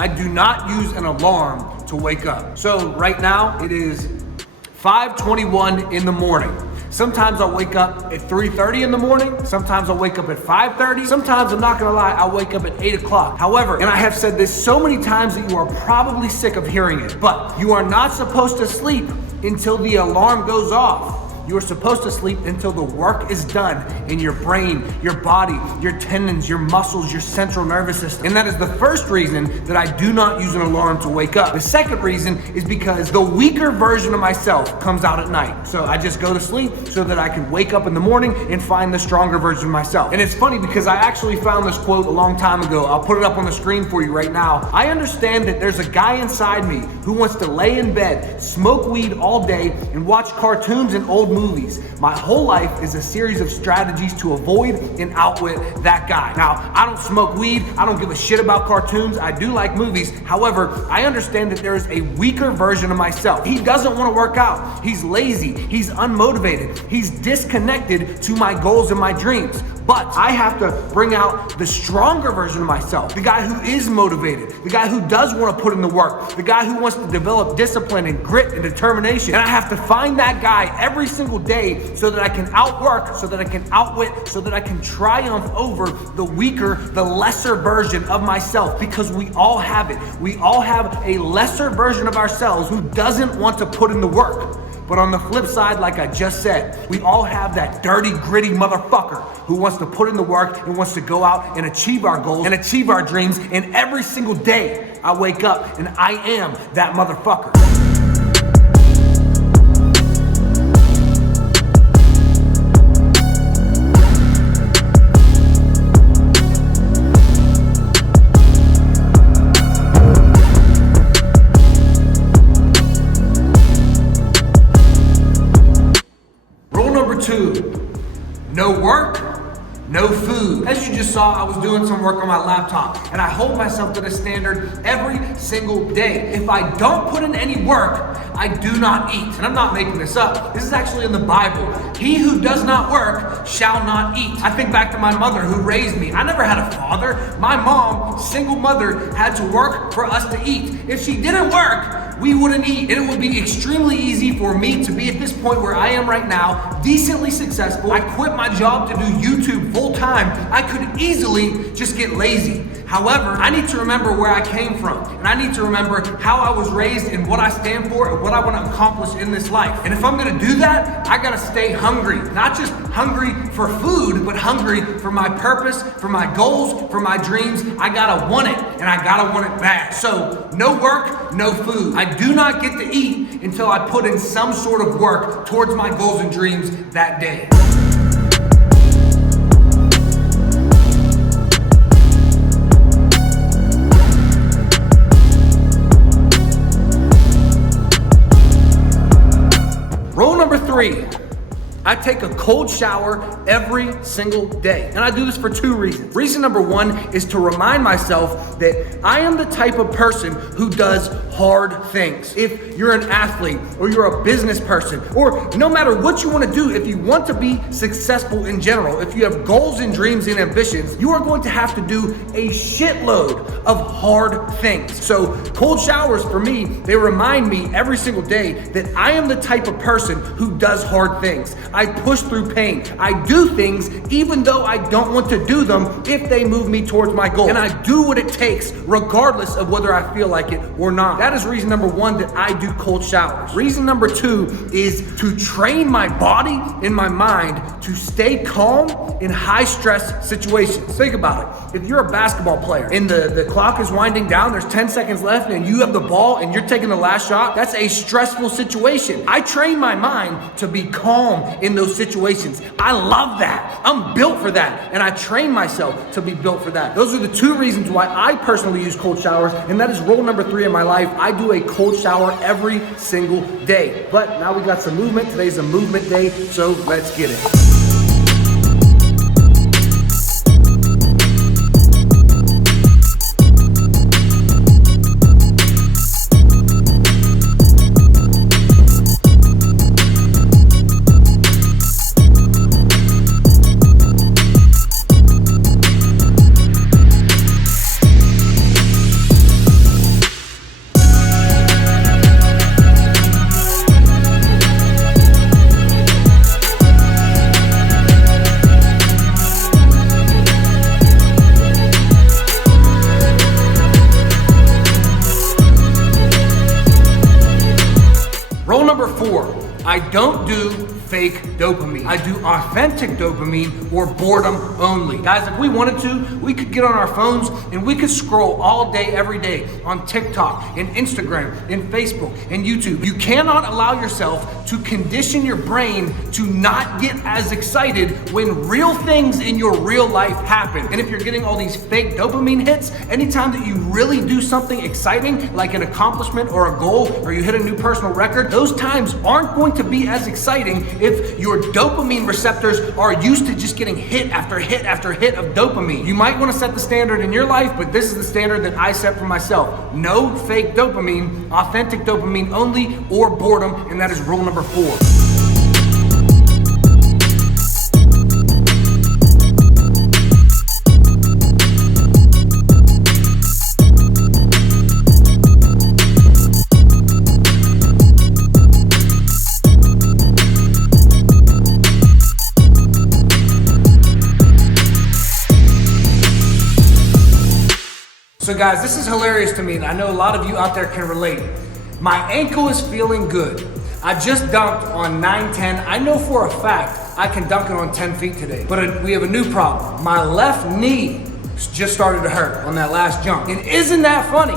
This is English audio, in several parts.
I do not use an alarm to wake up. So right now it is 5:21 in the morning. Sometimes I'll wake up at 3:30 in the morning. Sometimes I'll wake up at 5:30. Sometimes, I'm not gonna lie, I'll wake up at 8 o'clock. However, and I have said this so many times that you are probably sick of hearing it, but you are not supposed to sleep until the alarm goes off. You are supposed to sleep until the work is done in your brain, your body, your tendons, your muscles, your central nervous system. And that is the first reason that I do not use an alarm to wake up. The second reason is because the weaker version of myself comes out at night. So I just go to sleep so that I can wake up in the morning and find the stronger version of myself. And it's funny because I actually found this quote a long time ago. I'll put it up on the screen for you right now. I understand that there's a guy inside me who wants to lay in bed, smoke weed all day, and watch cartoons and old movies. My whole life is a series of strategies to avoid and outwit that guy. Now, I don't smoke weed. I don't give a shit about cartoons. I do like movies. However, I understand that there is a weaker version of myself. He doesn't want to work out. He's lazy. He's unmotivated. He's disconnected to my goals and my dreams. But I have to bring out the stronger version of myself, the guy who is motivated, the guy who does want to put in the work, the guy who wants to develop discipline and grit and determination. And I have to find that guy every single day so that I can outwork, so that I can outwit, so that I can triumph over the weaker, the lesser version of myself, because we all have it. We all have a lesser version of ourselves who doesn't want to put in the work. But on the flip side, like I just said, we all have that dirty, gritty motherfucker who wants to put in the work and wants to go out and achieve our goals and achieve our dreams. And every single day I wake up and I am that motherfucker. Two, no work, no food. As you just saw, I was doing some work on my laptop, and I hold myself to this standard every single day. If I don't put in any work, I do not eat. And I'm not making this up. This is actually in the Bible. He who does not work shall not eat. I think back to my mother who raised me. I never had a father. My mom, single mother, had to work for us to eat. If she didn't work, we wouldn't eat. And it would be extremely easy for me to be at this point where I am right now, decently successful. I quit my job to do YouTube full time. I could easily just get lazy. However, I need to remember where I came from, and I need to remember how I was raised and what I stand for and what I want to accomplish in this life. And if I'm gonna do that, I gotta stay hungry. Not just hungry for food, but hungry for my purpose, for my goals, for my dreams. I gotta want it, and I gotta want it bad. So, no work, no food. I do not get to eat until I put in some sort of work towards my goals and dreams that day. Rule number 3, I take a cold shower every single day. And I do this for 2 reasons. Reason number 1 is to remind myself that I am the type of person who does hard things. If you're an athlete or you're a business person, or no matter what you want to do, if you want to be successful in general, if you have goals and dreams and ambitions, you are going to have to do a shitload of hard things. So cold showers for me, they remind me every single day that I am the type of person who does hard things. I push through pain. I do things even though I don't want to do them if they move me towards my goal. And I do what it takes regardless of whether I feel like it or not. That is reason number 1 that I do cold showers. Reason number 2 is to train my body and my mind to stay calm in high stress situations. Think about it. If you're a basketball player and the clock is winding down, there's 10 seconds left and you have the ball and you're taking the last shot, that's a stressful situation. I train my mind to be calm in those situations. I love that. I'm built for that. And I train myself to be built for that. Those are the 2 reasons why I personally use cold showers. And that is rule number 3 in my life. I do a cold shower every single day. But now we got some movement. Today's a movement day. So let's get it. number 4, I don't do fake dopamine. I do authentic dopamine or boredom only. Guys, if we wanted to, we could get on our phones and we could scroll all day, every day on TikTok and Instagram and Facebook and YouTube. You cannot allow yourself to condition your brain to not get as excited when real things in your real life happen. And if you're getting all these fake dopamine hits, anytime that you really do something exciting, like an accomplishment or a goal, or you hit a new personal record, those times aren't going to be as exciting if your dopamine receptors are used to just getting hit after hit after hit of dopamine. You might want to set the standard in your life, but this is the standard that I set for myself. No fake dopamine, authentic dopamine only, or boredom, and that is rule number 4. So guys, this is hilarious to me, and I know a lot of you out there can relate. My ankle is feeling good. I just dunked on 910. I know for a fact I can dunk it on 10 feet today, but we have a new problem. My left knee just started to hurt on that last jump. And isn't that funny?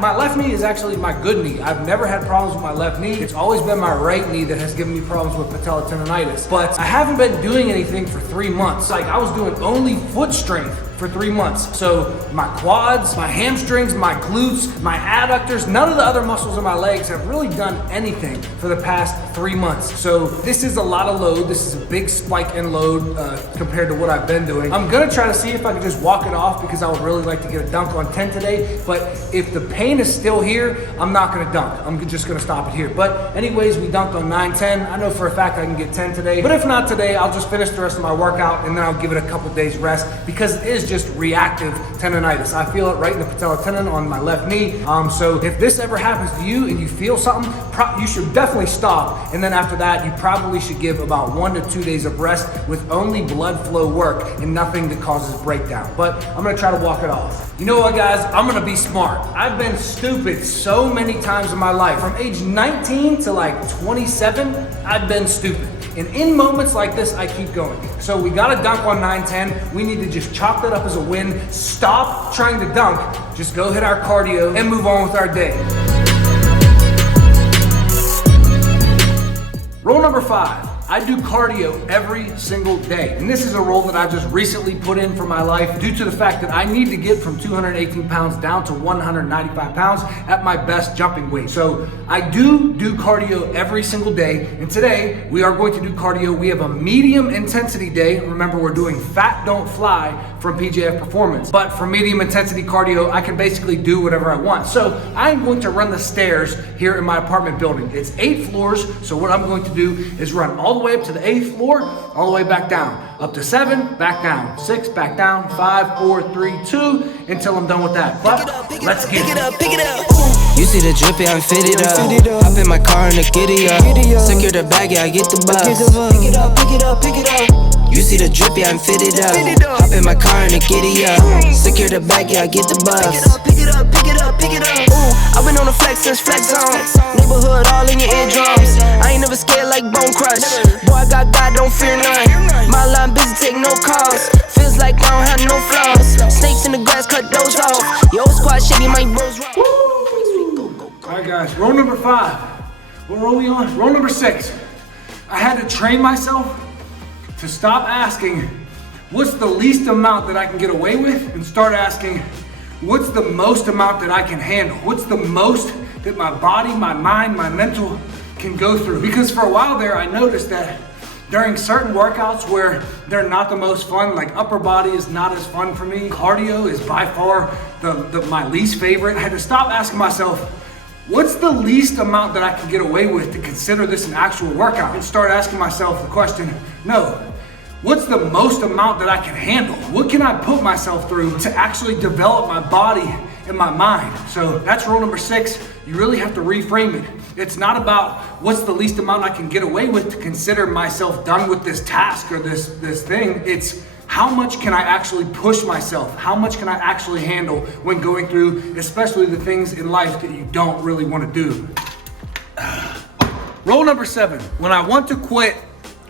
My left knee is actually my good knee. I've never had problems with my left knee. It's always been my right knee that has given me problems with patellar tendonitis. But I haven't been doing anything for 3 months. Like, I was doing only foot strength for 3 months. So my quads, my hamstrings, my glutes, my adductors, none of the other muscles in my legs have really done anything for the past 3 months. So this is a lot of load. This is a big spike in load compared to what I've been doing. I'm gonna try to see if I can just walk it off because I would really like to get a dunk on 10 today. But if the pain is still here, I'm not gonna dunk. I'm just gonna stop it here. But anyways, we dunked on 9-10. I know for a fact I can get 10 today. But if not today, I'll just finish the rest of my workout and then I'll give it a couple days rest because it is just reactive tendonitis. I feel it right in the patellar tendon on my left knee. So if this ever happens to you and you feel something, you should definitely stop. And then after that, you probably should give about 1 to 2 days of rest with only blood flow work and nothing that causes breakdown. But I'm gonna try to walk it off. You know what, guys? I'm gonna be smart. I've been stupid so many times in my life. From age 19 to like 27, I've been stupid. And in moments like this, I keep going. So we got to dunk on 9-10. We need to just chalk that up as a win. Stop trying to dunk. Just go hit our cardio and move on with our day. Rule number 5. I do cardio every single day. And this is a rule that I just recently put in for my life due to the fact that I need to get from 218 pounds down to 195 pounds at my best jumping weight. So I do cardio every single day. And today we are going to do cardio. We have a medium intensity day. Remember, we're doing Fat Don't Fly from PJF Performance. But for medium intensity cardio, I can basically do whatever I want. So I'm going to run the stairs here in my apartment building. It's 8 floors. So what I'm going to do is run all the way up to the 8th floor, all the way back down. Up to 7, back down. 6, back down. 5, 4, 3, 2, until I'm done with that. But let's get it. You see the drippy, I'm fitted up. Hop in my car and the giddy up. Secure the bag, yeah, I get the bus. Pick it up, pick it up, pick it up. You see the drippy, I'm fitted up. Hop in my car and the giddy up. Secure the bag, yeah, I get the bus. Pick it up, pick it up, pick it up. Ooh, I've been on the flex since flex zone. Neighborhood all in your eardrums. I ain't never scared like Bone Crush. Boy, I got God, don't fear none. My line busy, take no calls. Feels like I don't have no flaws. Snakes in the grass, cut those off. Yo, squad shady, my bros rock. Alright guys, roll number 5. What roll we on? Roll number 6. I had to train myself to stop asking, what's the least amount that I can get away with? And start asking, what's the most amount that I can handle? What's the most that my body, my mind, my mental can go through? Because for a while there, I noticed that during certain workouts where they're not the most fun, like upper body is not as fun for me, cardio is by far my least favorite. I had to stop asking myself, what's the least amount that I can get away with to consider this an actual workout? And start asking myself the question, no, what's the most amount that I can handle? What can I put myself through to actually develop my body and my mind? So that's rule number 6. You really have to reframe it. It's not about what's the least amount I can get away with to consider myself done with this task or this thing. It's how much can I actually push myself? How much can I actually handle when going through, especially the things in life that you don't really want to do? Rule number 7, when I want to quit,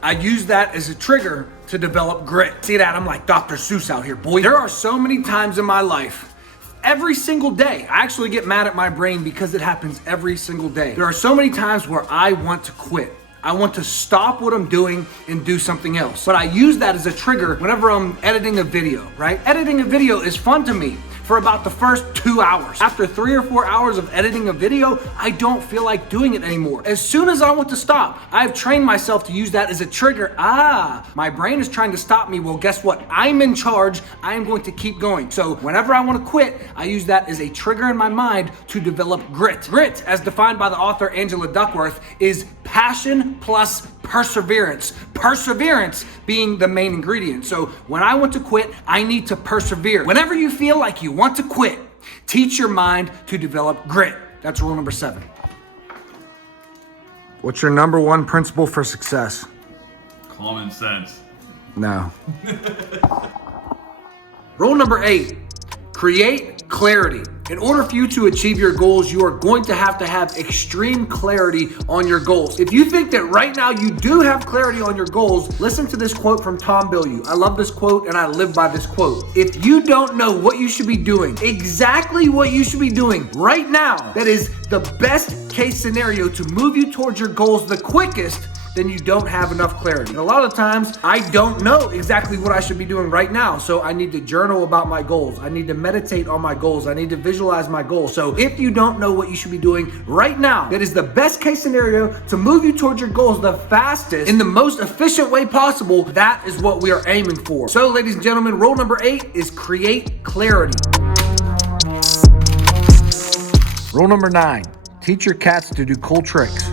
I use that as a trigger to develop grit. See that? I'm like Dr. Seuss out here, boy. There are so many times in my life, every single day, I actually get mad at my brain because it happens every single day. There are so many times where I want to quit. I want to stop what I'm doing and do something else. But I use that as a trigger whenever I'm editing a video, right? Editing a video is fun to me for about the first 2 hours. After 3 or 4 hours of editing a video, I don't feel like doing it anymore. As soon as I want to stop, I've trained myself to use that as a trigger. My brain is trying to stop me. Well, guess what? I'm in charge. I am going to keep going. So whenever I want to quit, I use that as a trigger in my mind to develop grit. Grit, as defined by the author Angela Duckworth, is passion plus perseverance. Perseverance being the main ingredient. So when I want to quit, I need to persevere. Whenever you feel like you want to quit, teach your mind to develop grit. That's rule number 7. What's your number 1 principle for success? Common sense. No. Rule number 8, create clarity. In order for you to achieve your goals, you are going to have extreme clarity on your goals. If you think that right now you do have clarity on your goals, listen to this quote from Tom Bilyeu. I love this quote and I live by this quote. If you don't know what you should be doing, exactly what you should be doing right now, that is the best case scenario to move you towards your goals the quickest, then you don't have enough clarity. And a lot of times, I don't know exactly what I should be doing right now. So I need to journal about my goals. I need to meditate on my goals. I need to visualize my goals. So if you don't know what you should be doing right now, that is the best case scenario to move you towards your goals the fastest in the most efficient way possible. That is what we are aiming for. So ladies and gentlemen, rule number 8 is create clarity. Rule number 9, teach your cats to do cool tricks.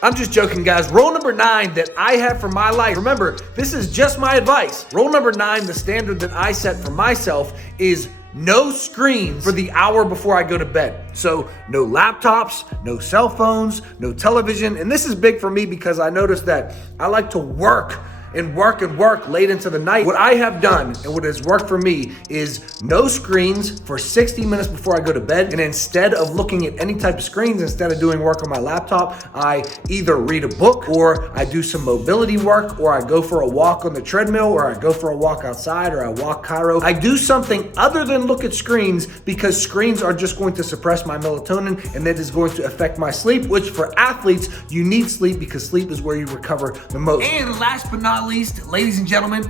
I'm just joking, guys. Rule number 9 that I have for my life, remember, this is just my advice. Rule number 9, the standard that I set for myself is no screens for the hour before I go to bed. So no laptops, no cell phones, no television. And this is big for me because I noticed that I like to work late into the night. What I have done and what has worked for me is no screens for 60 minutes before I go to bed. And instead of looking at any type of screens, instead of doing work on my laptop, I either read a book or I do some mobility work or I go for a walk on the treadmill or I go for a walk outside or I walk Cairo. I do something other than look at screens because screens are just going to suppress my melatonin and that is going to affect my sleep, which for athletes, you need sleep because sleep is where you recover the most. And last but not least, ladies and gentlemen,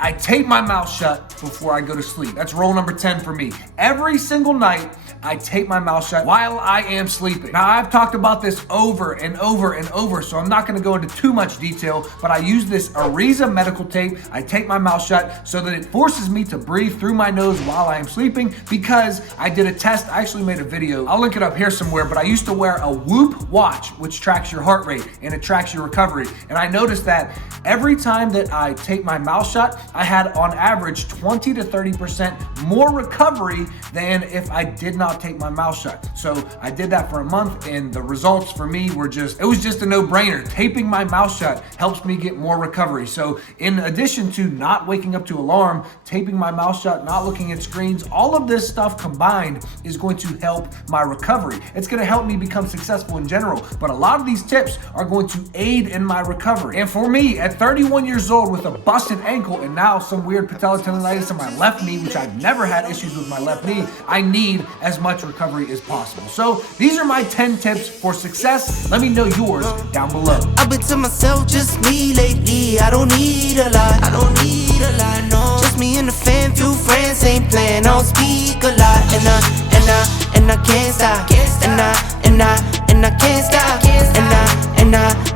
I tape my mouth shut before I go to sleep. That's rule number 10 for me. Every single night, I tape my mouth shut while I am sleeping. Now, I've talked about this over and over and over, so I'm not gonna go into too much detail, but I use this Ariza medical tape. I tape my mouth shut so that it forces me to breathe through my nose while I am sleeping because I did a test. I actually made a video. I'll link it up here somewhere, but I used to wear a Whoop watch, which tracks your heart rate and it tracks your recovery. And I noticed that every time that I tape my mouth shut, I had on average 20 to 30% more recovery than if I did not tape my mouth shut. So I did that for a month and the results for me were it was just a no-brainer. Taping my mouth shut helps me get more recovery. So in addition to not waking up to alarm, taping my mouth shut, not looking at screens, all of this stuff combined is going to help my recovery. It's going to help me become successful in general, but a lot of these tips are going to aid in my recovery. And for me, at 31 years old with a busted ankle and now some weird patella tendonitis in my left knee, which I've never had issues with my left knee, I need as much recovery as possible. So these are my 10 tips for success. Let me know yours down below. I've been to myself, just me lately. I don't need a lot. No. Just me and the fam, few friends ain't playing. I don't speak a lot, and I can't stop. And I can't stop. And I